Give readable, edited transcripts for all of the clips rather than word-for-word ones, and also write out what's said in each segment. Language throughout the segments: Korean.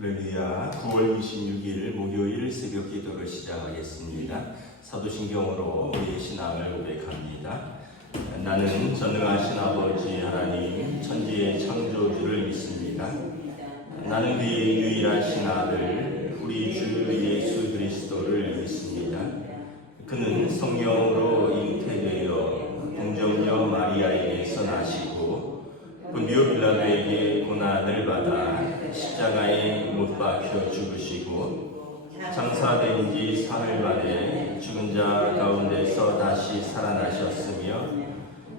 할렐루야. 9월 26일 목요일 새벽 기도를 시작하겠습니다. 사도신경으로 우리의 신앙을 고백합니다. 나는 전능하신 아버지 하나님 천지의 창조주를 믿습니다. 나는 그의 유일하신 아들 우리 주 예수 그리스도를 믿습니다. 그는 성령으로 잉태되어 동정녀 마리아에게서 나시고 본디오 빌라도에게 고난을 받아 십자가에 못 박혀 죽으시고 장사된 지 사흘 만에 죽은 자 가운데서 다시 살아나셨으며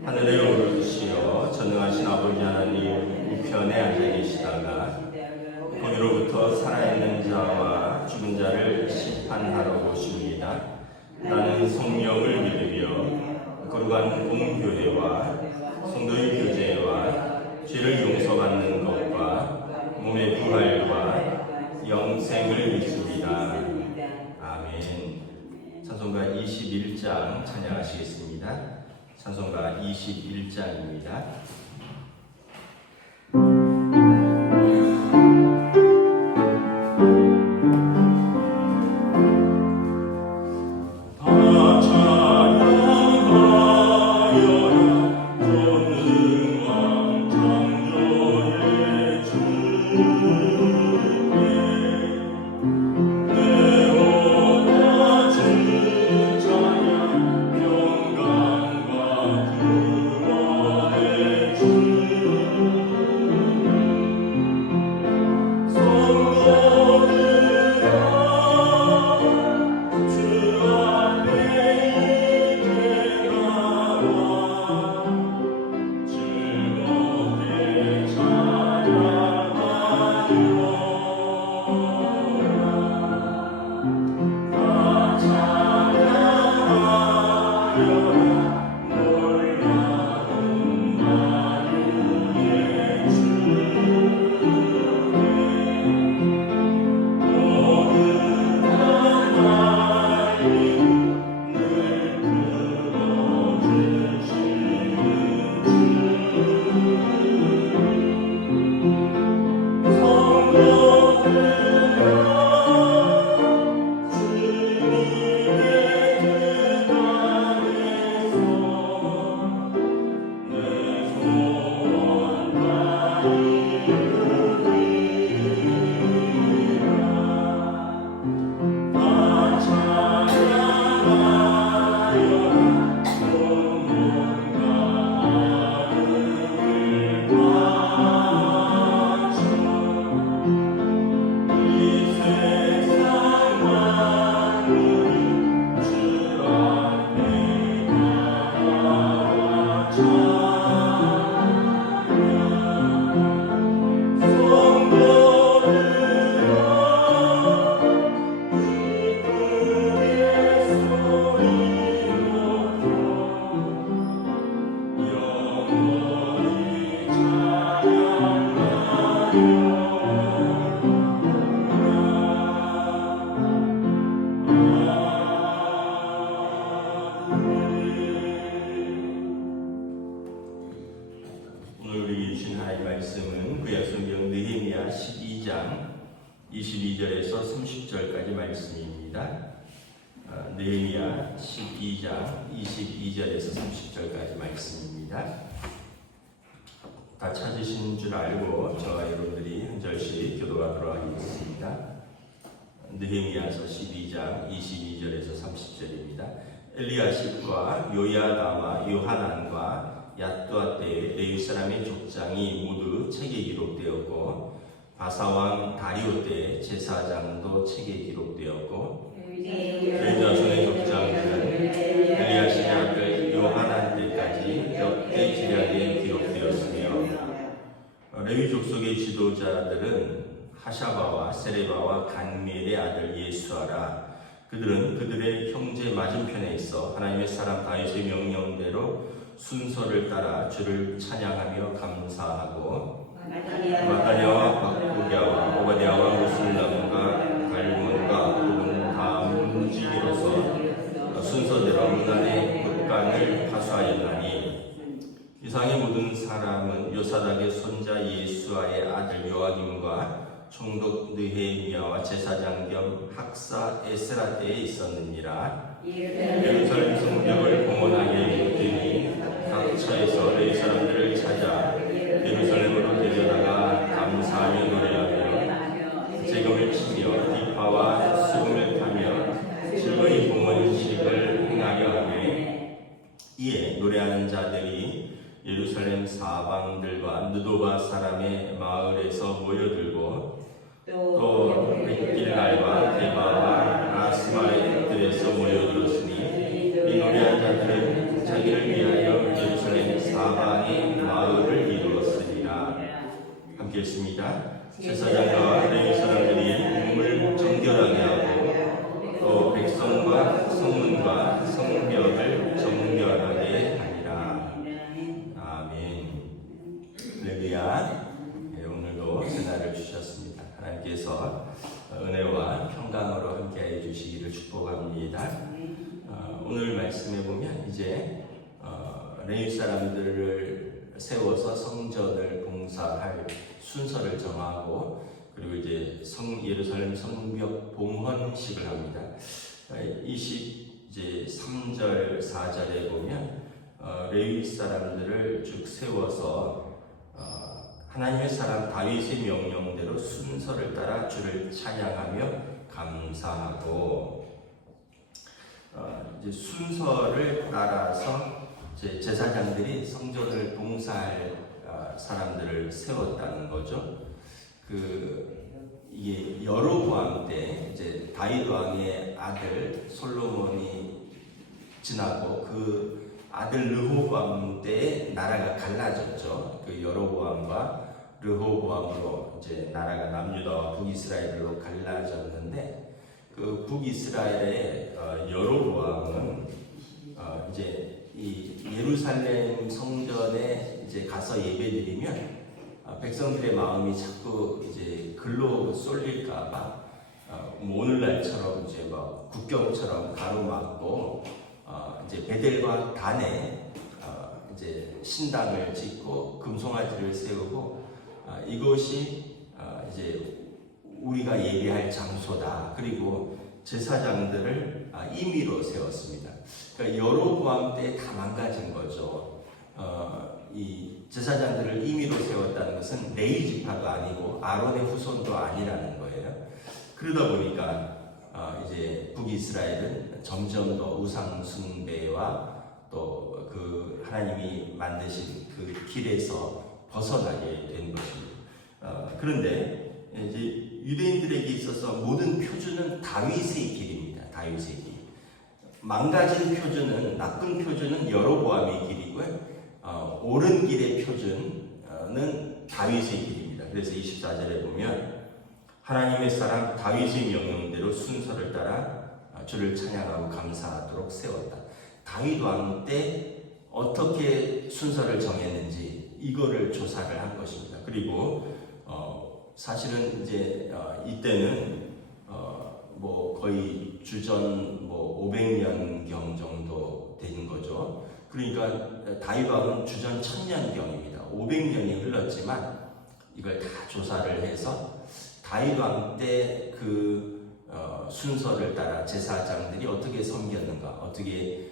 하늘에 오르시어 전능하신 아버지 하나님 우편에 앉아 계시다가 거기로부터 살아있는 자와 죽은 자를 심판하러 오십니다. 나는 성령을 믿으며 거룩한 공교회와 성도의 교제와 죄를 용서받는 것과 몸의 부활과 영생을 믿습니다. 아멘. 찬송가 21장 찬양하시겠습니다. 찬송가 21장입니다. 오늘 우리 주신 하나님의 말씀은 구약성경 느헤미야 12장 22절에서 30절까지 말씀입니다. 느헤미야 12장 22절에서 30절까지 말씀입니다. 다 찾으신 줄 알고 저와 여러분들이 한 절씩 교도가 돌아가겠습니다. 느헤미야서 12장 22절에서 30절입니다. 엘리야십과 요야다와 요하난과 야뚜아 때에 레위 사람의 족장이 모두 책에 기록되었고 바사왕 다리오 때 제사장도 책에 기록되었고 레위 자손의 족장들은 엘리야십의 아들 요하난 때까지 역대 지략에 기록되었으며 레위 족속의 지도자들은 하샤바와 세레바와 간미엘의 아들 예수아라. 그들은 그들의 형제 맞은편에 있어 하나님의 사람 다윗의 명령대로 순서를 따라 주를 찬양하며 감사하고 마타냐와 박부랴와 오바댜와 무슬람과 달몬과 혹은 다 문지기로서 순서대로 문안의 흑간을 파수하였나니 이상의 모든 사람은 요사닥의 손자 예수아의 아들 요아김과 총독 느헤미야와 제사장 겸 학사 에스라 때에 있었느니라. 예루살렘 성벽을 봉헌하게 되니 각 처에서 레위 사람들을 찾아 예루살렘으로 데려다가 감사하며 노래하며 재금을 치며 디파와 수금을 타며 즐거이 봉헌식을 행하려 하매 이에 노래하는 자들이 예루살렘 사방들과 느도바 사람의 마을에서 모여들고 또 벳길갈과 데바와 라스마의들에서 모여들었으니 이 노래한 자들은 자기를 위하여 예루살렘 사방의 마을을 이루었으리라. 함께 읽습니다. 제사장과 레위 사람들이 몸을 정결하게 하고 또 백성과 성문과 성벽을 정결하게 하니라. 아멘. 할렐루야. 오늘도 새날을 주셨습니다. 하나님께서 은혜와 평강으로 함께해 주시기를 축복합니다. 오늘 말씀에 보면 이제 레위 사람들을 세워서 성전을 봉사할 순서를 정하고 그리고 이제 예루살렘 성벽 봉헌식을 합니다. 23절 4절에 보면 레위 사람들을 쭉 세워서 하나님의 사람 다윗의 명령대로 순서를 따라 주를 찬양하며 감사하고 이제 순서를 따라서 이제 제사장들이 성전을 봉사할 사람들을 세웠다는 거죠. 이게 여로보암 때 이제 다윗 왕의 아들 솔로몬이 지나고 그 아들 르호보암 때 나라가 갈라졌죠. 그 여로보암과 르호보암으로 이제 나라가 남유다와 북이스라엘로 갈라졌는데 그 북이스라엘의 여로보암은 이제 이 예루살렘 성전에 이제 가서 예배드리면 백성들의 마음이 자꾸 이제 글로 쏠릴까봐 오늘날처럼 이제 막 국경처럼 가로막고 이제 베델과 단에 이제 신당을 짓고 금송아지를 세우고 이것이 이제 우리가 예배할 장소다. 그리고 제사장들을 임의로 세웠습니다. 그러니까 여로보암 때 다 망가진 거죠. 이 제사장들을 임의로 세웠다는 것은 레위 지파가 아니고 아론의 후손도 아니라는 거예요. 그러다 보니까 이제 북이스라엘은 점점 더 우상 숭배와 또 그 하나님이 만드신 그 길에서 벗어나게 된 것입니다. 그런데 이제 유대인들에게 있어서 모든 표준은 다윗의 길입니다. 다윗의 길. 망가진 표준은 나쁜 표준은 여로보암의 길이고요. 옳은 길의 표준은 다윗의 길입니다. 그래서 24절에 보면 하나님의 사람 다윗의 명령대로 순서를 따라 주를 찬양하고 감사하도록 세웠다. 다윗 왕 때 어떻게 순서를 정했는지 이거를 조사를 한 것입니다. 그리고 사실은 이제 이때는 뭐 거의 주전 500년경 정도 된 거죠. 그러니까 다윗 왕은 주전 1000년경입니다. 500년이 흘렀지만 이걸 다 조사를 해서 다윗 왕 때 그 순서를 따라 제사장들이 어떻게 섬겼는가, 어떻게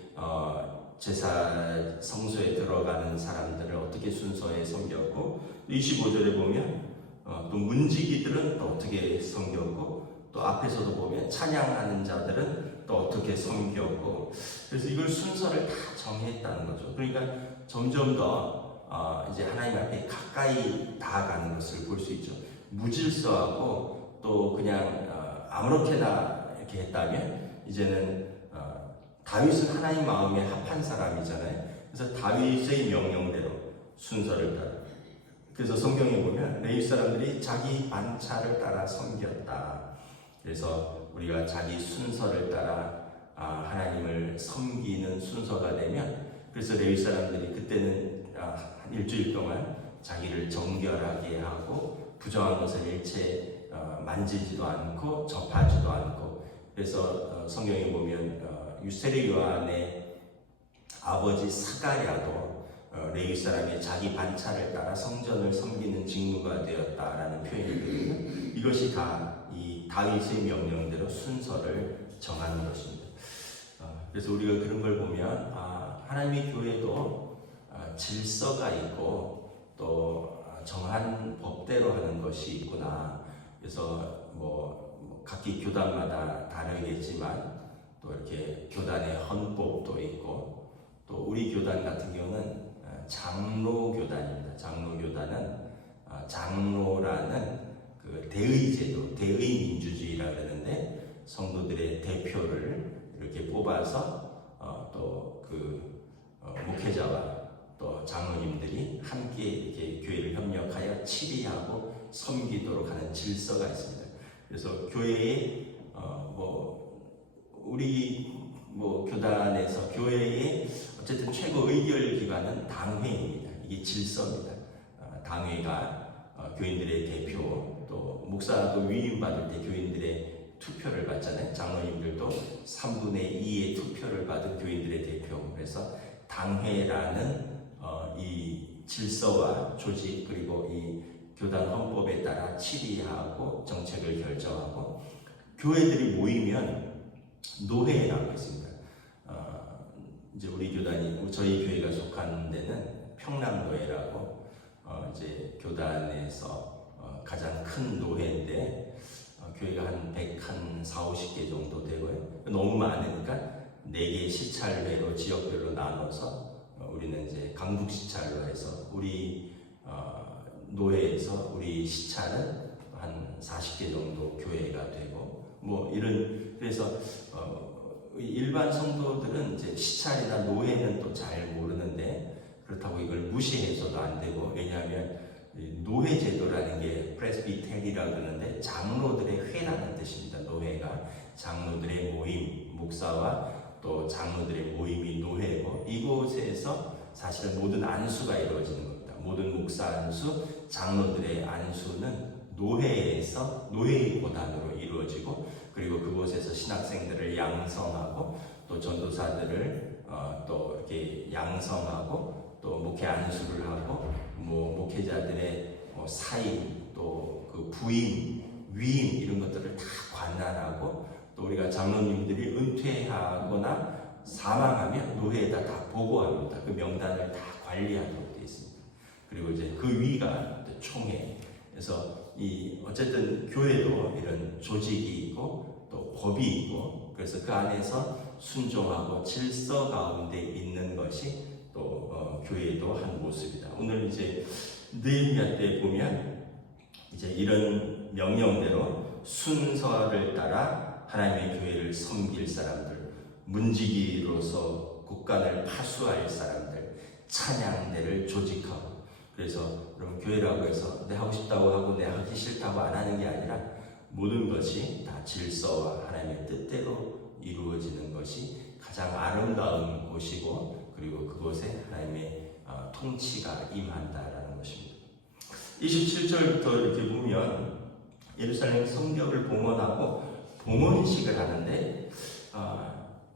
제사 성소에 들어가는 사람들을 어떻게 순서에 섬겼고 25절에 보면 또 문지기들은 또 어떻게 섬겼고 또 앞에서도 보면 찬양하는 자들은 또 어떻게 섬겼고 그래서 이걸 순서를 다 정했다는 거죠. 그러니까 점점 더 이제 하나님 앞에 가까이 다가가는 것을 볼 수 있죠. 무질서하고 또 그냥 아무렇게나 이렇게 했다면 이제는 다윗은 하나님 마음에 합한 사람이잖아요. 그래서 다윗의 명령대로 순서를 따라. 그래서 성경에 보면 레위 사람들이 자기 반차를 따라 섬겼다. 그래서 우리가 자기 순서를 따라 하나님을 섬기는 순서가 되면 그래서 레위 사람들이 그때는 한 일주일 동안 자기를 정결하게 하고 부정한 것을 일체 만지지도 않고 접하지도 않고 그래서 성경에 보면 유세례 요한의 아버지 스가랴도 레위 사람의 자기 반차를 따라 성전을 섬기는 직무가 되었다라는 표현이거든요. 이것이 다 이 다윗의 명령대로 순서를 정하는 것입니다. 그래서 우리가 그런 걸 보면 하나님의 교회도 질서가 있고 또 정한 법대로 하는 것이 있구나. 그래서 뭐 각기 교단마다 다르겠지만 또 이렇게 교단의 헌법도 있고 또 우리 교단 같은 경우는 장로 교단입니다. 장로 교단은 장로라는 그 대의 제도, 대의 민주주의라 그러는데 성도들의 대표를 이렇게 뽑아서 또 그 목회자와 또 장로님들이 함께 이렇게 교회를 협력하여 치리하고 섬기도록 하는 질서가 있습니다. 그래서 교회에 우리 교단에서 교회의 어쨌든 최고 의결 기관은 당회입니다. 이게 질서입니다. 당회가 교인들의 대표, 또 목사도 위임받을 때 교인들의 투표를 받잖아요. 장로님들도 3분의 2의 투표를 받은 교인들의 대표. 그래서 당회라는 이 질서와 조직 그리고 이 교단 헌법에 따라 치리하고 정책을 결정하고 교회들이 모이면 노회라고 있습니다. 이제 우리 교단이 저희 교회가 속한 데는 평남노회라고 이제 교단에서 가장 큰 노회인데 교회가 한 140, 50개 정도 되고요. 너무 많으니까 4개 시찰회로 지역별로 나눠서 우리는 이제 강북 시찰로 해서 우리 노회에서 우리 시찰은 한 40개 정도 교회가 되고 그래서 일반 성도들은 이제 시찰이나 노회는 또 잘 모르는데 그렇다고 이걸 무시해서도 안 되고 왜냐하면 노회 제도라는 게 프레스비테리라고 그러는데 장로들의 회라는 뜻입니다. 노회가 장로들의 모임, 목사와 또 장로들의 모임이 노회고 이곳에서 사실은 모든 안수가 이루어지는 겁니다. 모든 목사 안수, 장로들의 안수는 노회에서 노회의 고단으로 이루어지고 그리고 그곳에서 신학생들을 양성하고 또 전도사들을 또 이렇게 양성하고 또 목회 안수를 하고 목회자들의 사임 또 그 부임, 위임 이런 것들을 다 관할하고 또 우리가 장로님들이 은퇴하거나 사망하면 노회에다 다 보고합니다. 그 명단을 다 관리하도록 되어 있습니다. 그리고 이제 그 위가 총회. 그래서 어쨌든 교회도 이런 조직이 있고 또 법이 있고 그래서 그 안에서 순종하고 질서 가운데 있는 것이 또 교회도 한 모습이다. 오늘 이제 느헤미야 때 보면 이제 이런 명령대로 순서를 따라 하나님의 교회를 섬길 사람들, 문지기로서 국간을 파수할 사람들, 찬양대를 조직하고 그래서 그럼 교회라고 해서 내 하고 싶다고 하고 내 하기 싫다고 안 하는 게 아니라 모든 것이 다 질서와 하나님의 뜻대로 이루어지는 것이 가장 아름다운 곳이고 그리고 그곳에 하나님의 통치가 임한다라는 것입니다. 27절부터 이렇게 보면 예루살렘 성벽을 봉헌하고 봉헌식을 하는데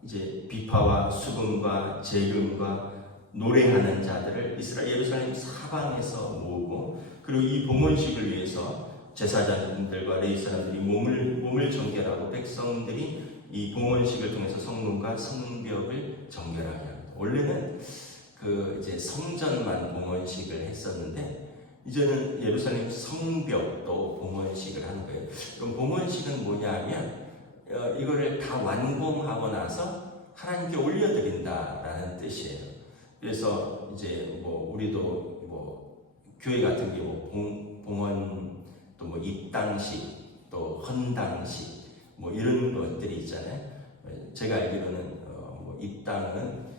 이제 비파와 수금과 재금과 노래하는 자들을 예루살렘 사방에서 모으고 그리고 이 봉헌식을 위해서 제사장들과 레위 사람들이 몸을 정결하고 백성들이 이 봉헌식을 통해서 성문과 성벽을 정결하게 합니다. 원래는 이제 성전만 봉헌식을 했었는데 이제는 예루살렘 성벽도 봉헌식을 하는 거예요. 그럼 봉헌식은 뭐냐면 이거를 다 완공하고 나서 하나님께 올려드린다라는 뜻이에요. 그래서 이제 우리도 교회 같은 게 봉헌 또 입당식 또 헌당식 이런 것들이 있잖아요. 제가 알기로는 입당은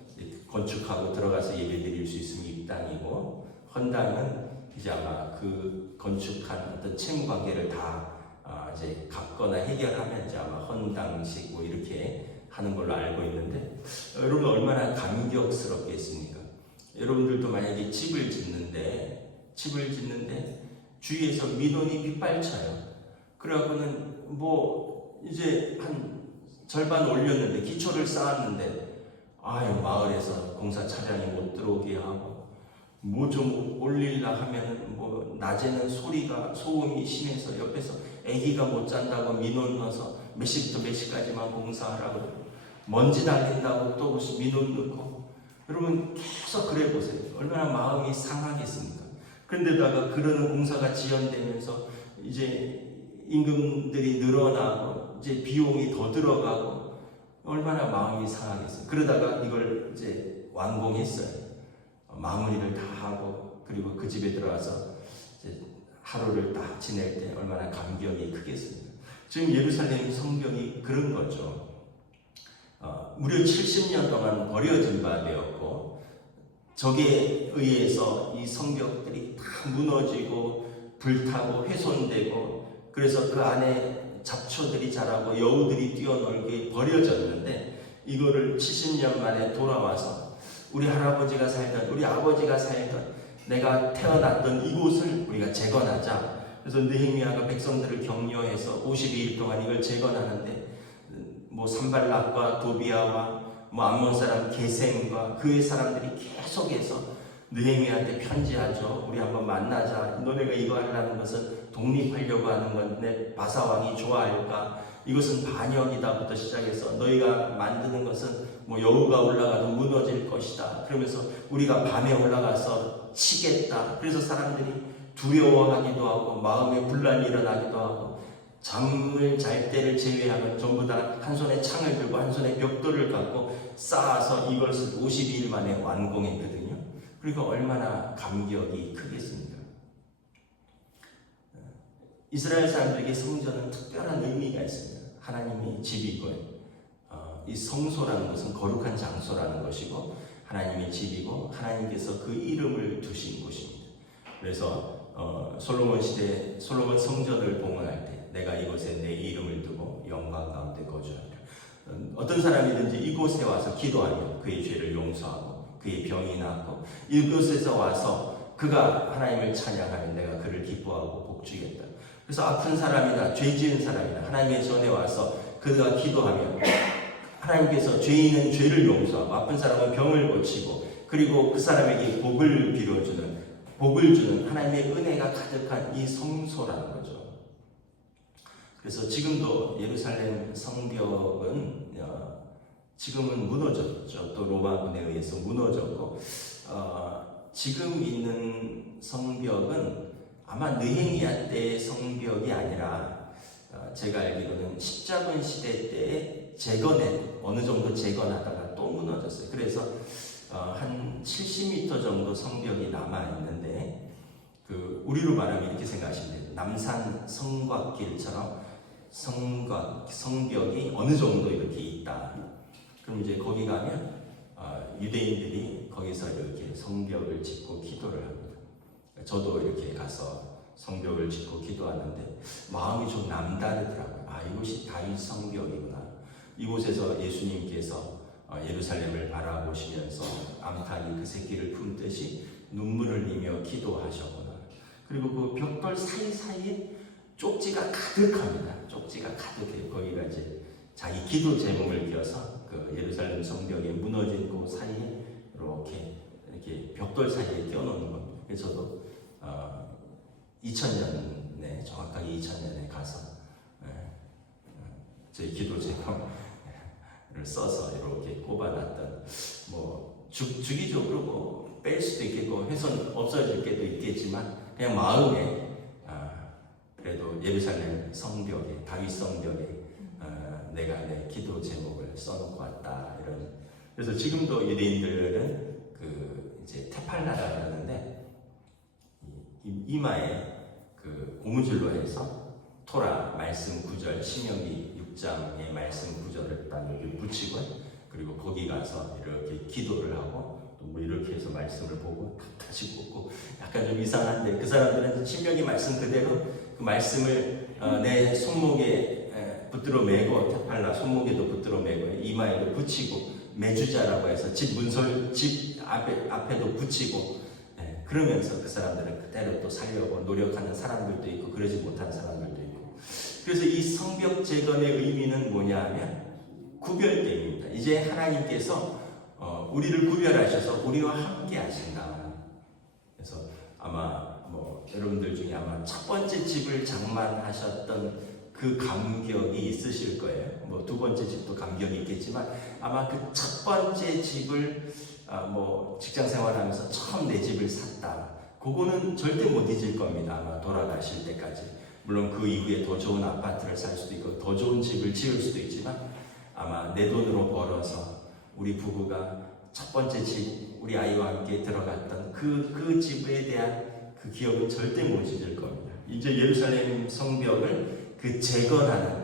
건축하고 들어가서 예배드릴 수 있으면 입당이고 헌당은 이제 아마 그 건축한 어떤 채무 관계를 다 이제 갚거나 해결하면 이제 아마 헌당식 이렇게 하는 걸로 알고 있는데 여러분 얼마나 감격스럽겠습니까? 여러분들도 만약에 집을 짓는데 주위에서 민원이 빗발쳐요. 그래갖고는 이제 한 절반 올렸는데 기초를 쌓았는데 마을에서 공사 차량이 못 들어오게 하고 뭐 좀 올리려 하면 뭐 낮에는 소음이 심해서 옆에서 아기가 못 잔다고 민원 넣어서 몇 시부터 몇 시까지만 공사하라고 그러고, 먼지 날린다고 또 민원 넣고. 여러분 계속 그래 보세요. 얼마나 마음이 상하겠습니까? 그런데다가 그러는 공사가 지연되면서 이제 임금들이 늘어나고 이제 비용이 더 들어가고 얼마나 마음이 상하겠어요. 그러다가 이걸 이제 완공했어요. 마무리를 다 하고 그리고 그 집에 들어가서 이제 하루를 딱 지낼 때 얼마나 감격이 크겠습니까? 지금 예루살렘 성벽이 그런 거죠. 무려 70년 동안 버려진 바 되었고, 적에 의해서 이 성벽들이 다 무너지고 불타고 훼손되고, 그래서 그 안에 잡초들이 자라고 여우들이 뛰어놀게 버려졌는데, 이거를 70년 만에 돌아와서 우리 할아버지가 살던, 우리 아버지가 살던, 내가 태어났던 이곳을 우리가 재건하자. 그래서 느헤미야가 백성들을 격려해서 52일 동안 이걸 재건하는데, 뭐 산발락과 도비아와 뭐 암몬 사람 게셈과 그의 사람들이 계속해서 느헤미야한테 편지하죠. 우리 한번 만나자. 너네가 이거 하려는 것은 독립하려고 하는 건데 바사왕이 좋아할까? 이것은 반역이다부터 시작해서 너희가 만드는 것은 뭐 여우가 올라가도 무너질 것이다. 그러면서 우리가 밤에 올라가서 치겠다. 그래서 사람들이 두려워하기도 하고 마음에 분란이 일어나기도 하고, 잠을 잘 때를 제외하면 전부 다 한 손에 창을 들고 한 손에 벽돌을 갖고 쌓아서 이것을 52일 만에 완공했거든요. 그러니까 얼마나 감격이 크겠습니까? 이스라엘 사람들에게 성전은 특별한 의미가 있습니다. 하나님이 집이고요. 이 성소라는 것은 거룩한 장소라는 것이고, 하나님의 집이고 하나님께서 그 이름을 두신 곳입니다. 그래서 솔로몬 시대 솔로몬 성전을 봉헌할 때 내가 이곳에 내 이름을 두고 영광 가운데 거주하리라. 어떤 사람이든지 이곳에 와서 기도하면 그의 죄를 용서하고 그의 병이 낫고, 이곳에서 와서 그가 하나님을 찬양하면 내가 그를 기뻐하고 복주겠다. 그래서 아픈 사람이나 죄 지은 사람이나 하나님의 전에 와서 그가 기도하면 하나님께서 죄인은 죄를 용서하고 아픈 사람은 병을 고치고, 그리고 그 사람에게 복을 빌어주는, 복을 주는 하나님의 은혜가 가득한 이 성소라는 거죠. 그래서 지금도 예루살렘 성벽은 지금은 무너졌죠. 또 로마군에 의해서 무너졌고, 지금 있는 성벽은 아마 느헤미야 때의 성벽이 아니라 제가 알기로는 십자군 시대 때 어느 정도 재건하다가 또 무너졌어요. 그래서 한 70m 정도 성벽이 남아 있는데, 우리로 말하면 이렇게 생각하시면 돼요. 남산 성곽길처럼 성벽이 어느 정도 이렇게 있다. 그럼 이제 거기 가면 유대인들이 거기서 이렇게 성벽을 짓고 기도를 합니다. 저도 이렇게 가서 성벽을 짓고 기도하는데 마음이 좀 남다르더라고요. 이곳이 다윗 성벽이구나. 이곳에서 예수님께서 예루살렘을 바라보시면서 암탉이 그 새끼를 품듯이 눈물을 흘리며 기도하셨구나. 그리고 그 벽돌 사이사이에 쪽지가 가득합니다. 쪽지가 가득해요. 거기가 이제 자기 기도 제목을 끼워서 그 예루살렘 성벽이 무너진 그 사이에 이렇게 벽돌 사이에 끼워놓는 겁니다. 그래서 저도 2000년에 정확하게 2000년에 가서 제 기도 제목을 써서 이렇게 꼽아놨던, 뭐 주기적으로 뭐 뺄 수도 있겠고 훼손 없어질 때도 있겠지만 그냥 마음에 그래도 예루살렘 성벽에, 다윗 성벽에 내가 내 기도 제목을 써놓고 왔다. 이런. 그래서 지금도 유대인들은 이제 테팔라라고 하는데 이마에 고무줄로 해서 토라 말씀 구절, 신명기 6장의 말씀 구절을 딱 여기 붙이고, 그리고 거기 가서 이렇게 기도를 하고 또 뭐 이렇게 해서 말씀을 보고 다시 꽂고, 약간 좀 이상한데 그 사람들은 신명기 말씀 그대로 그 말씀을 내 손목에 붙들어 매고, 테팔라 손목에도 붙들어 매고 이마에도 붙이고, 매주자라고 해서 집 앞에도 붙이고, 그러면서 그 사람들은 그대로 또 살려고 노력하는 사람들도 있고 그러지 못한 사람들도 있고. 그래서 이 성벽 재건의 의미는 뭐냐 하면 구별됨입니다. 이제 하나님께서 우리를 구별하셔서 우리와 함께 하신다. 아마 여러분들 중에 아마 첫 번째 집을 장만하셨던 그 감격이 있으실 거예요. 두 번째 집도 감격이 있겠지만 아마 그 첫 번째 집을 직장 생활하면서 처음 내 집을 샀다. 그거는 절대 못 잊을 겁니다. 아마 돌아가실 때까지. 물론 그 이후에 더 좋은 아파트를 살 수도 있고 더 좋은 집을 지을 수도 있지만 아마 내 돈으로 벌어서 우리 부부가 첫 번째 집, 우리 아이와 함께 들어갔던 그 집에 대한 그 기억은 절대 못 잊을 겁니다. 이제 예루살렘 성벽을 재건하는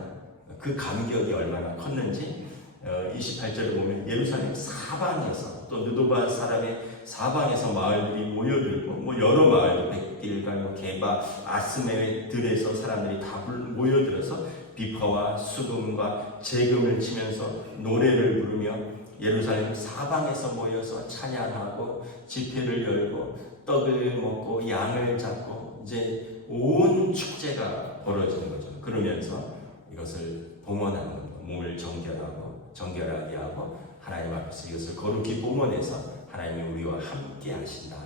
그 감격이 얼마나 컸는지 28절에 보면 예루살렘 사방에서 또 느도바 사람의 사방에서 마을들이 모여들고 여러 마을 백길과 게바 아스메들에서 사람들이 다 모여들어서 비파와 수금과 재금을 치면서 노래를 부르며 예루살렘 사방에서 모여서 찬양하고 집회를 열고 떡을 먹고 양을 잡고 이제 온 축제가 벌어지는 거죠. 그러면서 이것을 봉헌하는 겁니다. 몸을 정결하게 하고 하나님 앞에서 이것을 거룩히 봉헌해서 하나님이 우리와 함께 하신다.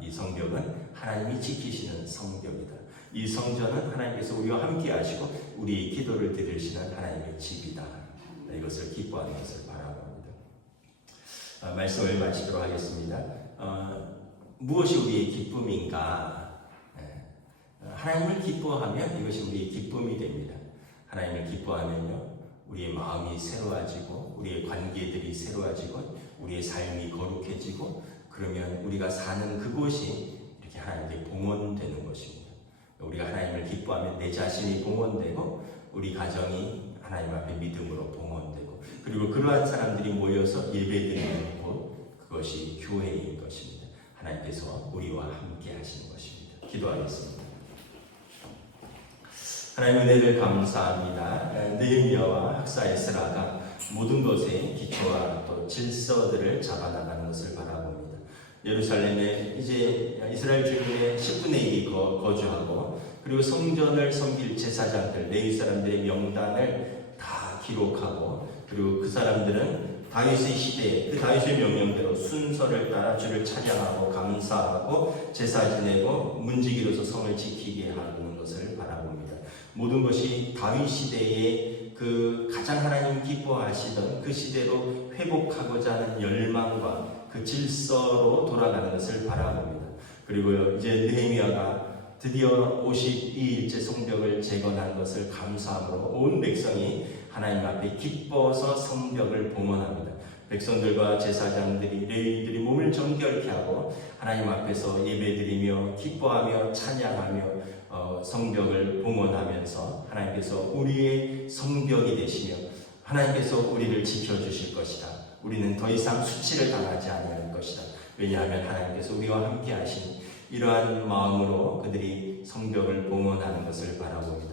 이 성벽은 하나님이 지키시는 성벽이다. 이 성전은 하나님께서 우리와 함께 하시고 우리의 기도를 들으시는 하나님의 집이다. 이것을 기뻐하는 것을 바라봅니다. 말씀을 마치도록 하겠습니다. 무엇이 우리의 기쁨인가? 하나님을 기뻐하면 이것이 우리의 기쁨이 됩니다. 하나님을 기뻐하면요, 우리의 마음이 새로워지고 우리의 관계들이 새로워지고 우리의 삶이 거룩해지고 그러면 우리가 사는 그곳이 이렇게 하나님께 봉헌되는 것입니다. 우리가 하나님을 기뻐하면 내 자신이 봉헌되고 우리 가정이 하나님 앞에 믿음으로 봉헌되고 그리고 그러한 사람들이 모여서 예배드리는 곳, 그것이 교회인 것입니다. 하나님께서 우리와 함께 하시는 것입니다. 기도하겠습니다. 하나님 은혜를 감사합니다. 느헤미야와 학사 에스라가 모든 것의 기초와 또 질서들을 잡아나가는 것을 바라봅니다. 예루살렘에 이제 이스라엘 주민의 10분의 1이 거주하고 그리고 성전을 섬길 제사장들, 레위 사람들의 명단을 다 기록하고 그리고 그 사람들은 다윗의 시대에 그 다윗의 명령대로 순서를 따라 주를 찬양하고 감사하고 제사 지내고 문지기로서 성을 지키게 하는 것을 바라봅니다. 모든 것이 다윗 시대에 그 가장 하나님 기뻐하시던 그 시대로 회복하고자 하는 열망과 그 질서로 돌아가는 것을 바라봅니다. 그리고 이제 느헤미야가 드디어 52일째 성벽을 재건한 것을 감사함으로 온 백성이 하나님 앞에 기뻐서 성벽을 봉헌합니다. 백성들과 제사장들이 레위인들이 몸을 정결케 하고 하나님 앞에서 예배드리며 기뻐하며 찬양하며 성벽을 봉헌하면서 하나님께서 우리의 성벽이 되시며 하나님께서 우리를 지켜주실 것이다. 우리는 더 이상 수치를 당하지 아니할 것이다. 왜냐하면 하나님께서 우리와 함께 하신 이러한 마음으로 그들이 성벽을 봉헌하는 것을 바라봅니다.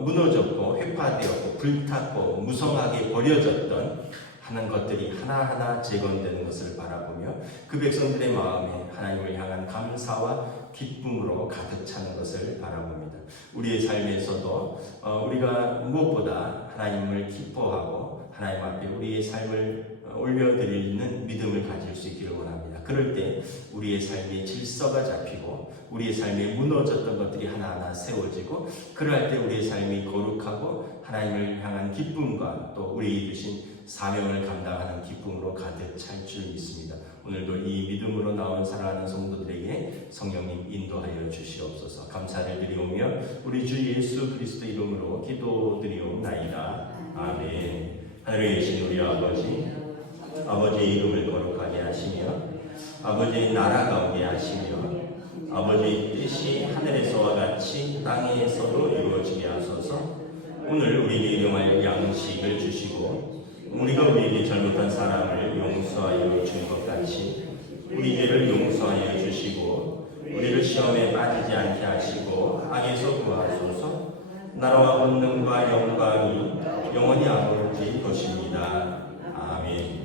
무너졌고 회파되었고 불탔고 무성하게 버려졌던 하는 것들이 하나하나 재건되는 것을 바라보며 그 백성들의 마음에 하나님을 향한 감사와 기쁨으로 가득 차는 것을 바라봅니다. 우리의 삶에서도 우리가 무엇보다 하나님을 기뻐하고 하나님 앞에 우리의 삶을 올려드리는 믿음을 가질 수 있기를 원합니다. 그럴 때 우리의 삶의 질서가 잡히고 우리의 삶에 무너졌던 것들이 하나하나 세워지고 그럴 때 우리의 삶이 거룩하고 하나님을 향한 기쁨과 또 우리 주신 사명을 감당하는 기쁨으로 가득 찰 줄 믿습니다. 오늘도 이 믿음으로 나온 사랑하는 성도들에게 성령님 인도하여 주시옵소서. 감사를 드리오며 우리 주 예수 그리스도 이름으로 기도드리옵나이다. 아멘. 하늘에 계신 우리 아버지의 이름을 거룩하게 하시며 아버지의 나라가 오게 하시며 아버지의 뜻이 하늘에서와 같이 땅에서도 이루어지게 하소서. 오늘 우리에게 일용할 양식을 주시고 우리가 우리에게 잘못한 사람을 용서하여 준 것 같이 우리 죄를 용서하여 주시고 우리를 시험에 빠지지 않게 하시고 악에서 구하소서. 나라와 권능과 영광이 영원히 아버지 것입니다. 아멘.